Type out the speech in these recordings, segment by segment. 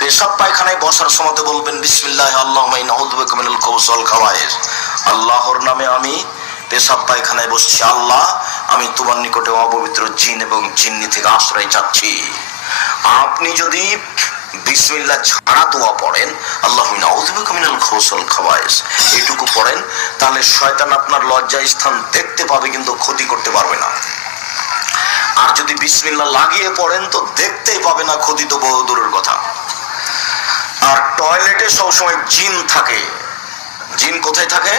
পেশাব পায়খানায় বসার সময় বলবেন বিসমিল্লাহ আল্লাহুম্মা ইন্নী আউযু বিকা মিনাল খুবুসি ওয়াল খাবায়েস। আল্লাহর নামে আমি পেশাব পায়খানায় বসছি, আল্লাহ আমি তোমার নিকটে অপবিত্র জিন এবং জিন্নি থেকে আশ্রয় চাচ্ছি। আপনি যদি বিসমিল্লাহ ছাড়া দোয়া পড়েন, আল্লাহুম্মা ইন্নী আউযু বিকা মিনাল খুবুসি ওয়াল খাবায়েস, এটুকু পড়েন, তাহলে শয়তান আপনার লজ্জা স্থান দেখতে পাবে কিন্তু ক্ষতি করতে পারবে না। আর যদি বিসমিল্লাহ লাগিয়ে পড়েন তো দেখতেই পাবে না, ক্ষতি তো বহু দূরের কথা। আর টয়লেটে সবসময় জিন থাকে। জিন কোথায় থাকে?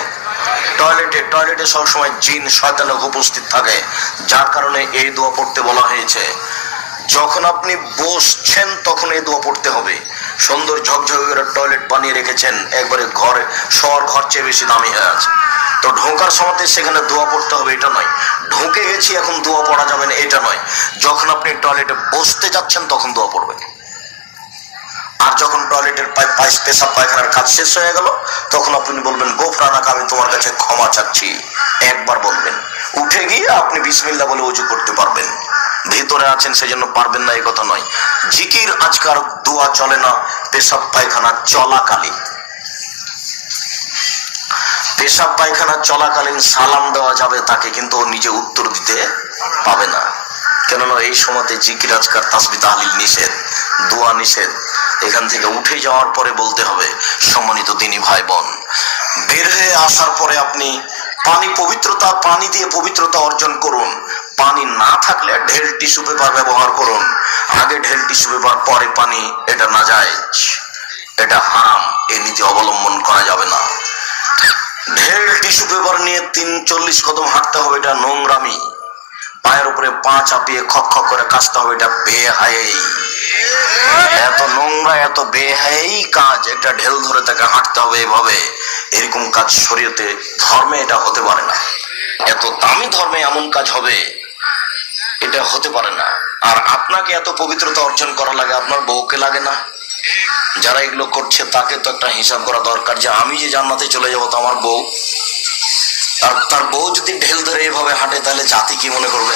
টয়লেটে। টয়লেটে সবসময় জিন শয়তান উপস্থিত থাকে, যার কারণে এই দোয়া পড়তে বলা হয়েছে। যখন আপনি বসছেন তখন এই দোয়া পড়তে হবে। সুন্দর ঝকঝকে করে টয়লেট বানিয়ে রেখেছেন, একবারে ঘরে শহর ঘর চেয়ে বেশি দামি হয়ে আছে, তো ঢোকার সময় সেখানে দোয়া পড়তে হবে এটা নয়, ঢুকে গেছি এখন দোয়া পড়া যাবে না এটা নয়। যখন আপনি টয়লেটে বসতে যাচ্ছেন তখন দোয়া পড়বেন। আর যখন টয়লেটের পেশাব পায়খানার কাজ শেষ হয়ে গেল তখন আপনি বলবেন গোফরানাক, আমি তোমার কাছে ক্ষমা চাচ্ছি, একবার বলবেন। উঠে গিয়ে আপনি বিসমিল্লাহ বলে ওযু করতে পারবেন। ভিতরে আছেন সেজন্য পারবেন না এই কথা নয়। জিকির আজকার দোয়া চলে না পেশাব পায়খানা চলাকালীন। পেশাব পায়খানা চলাকালীন সালাম দেওয়া যাবে তাকে, কিন্তু ও নিজে উত্তর দিতে পাবে না। কেননা এই সময়তে জিকির আজকার তাসবিহ তাহলিল নিষেধ, দোয়া নিষেধ। এখান থেকে উঠে যাওয়ার পরে বলতে হবে। সম্মানিত দিনী ভাই বোন, বের হয়ে আসার পরে আপনি পানি দিয়ে পবিত্রতা অর্জন করুন। পানি না থাকলে ঢেল টিস্যু পেপার ব্যবহার করুন। আগে ঢেল টিস্যু পেপার পরে পানি, এটা নাজায়েজ, এটা হারাম, এই নীতি অবলম্বন করা যাবে না। ঢেল টিস্যু পেপার নিয়ে 40 কদম হাঁটতে হবে, এটা নোংরামি। পায়ের উপরে পা চাপিয়ে খক খক করে কাশতে হবে, এটা বেহায়াই। এত নোংরা এত বেহায়াই কাজ, একটা ঢেল ধরে তাকে হাঁটতে হবে এভাবে, এরকম কাজ শরীয়তে ধর্মে এটা হতে পারে না। এত দামি ধর্মে এমন কাজ হবে, এটা হতে পারে না। আর আপনাকে এত পবিত্রতা অর্জন করা লাগে, আপনার বউকে লাগে না? যারা এগুলো করছে তাকে তো একটা হিসাব করা দরকার, যে আমি যে জান্নাতে চলে যাবো তো আমার বউ, আর তার বউ যদি ঢেল ধরে এভাবে হাঁটে তাহলে জাতি কি মনে করবে?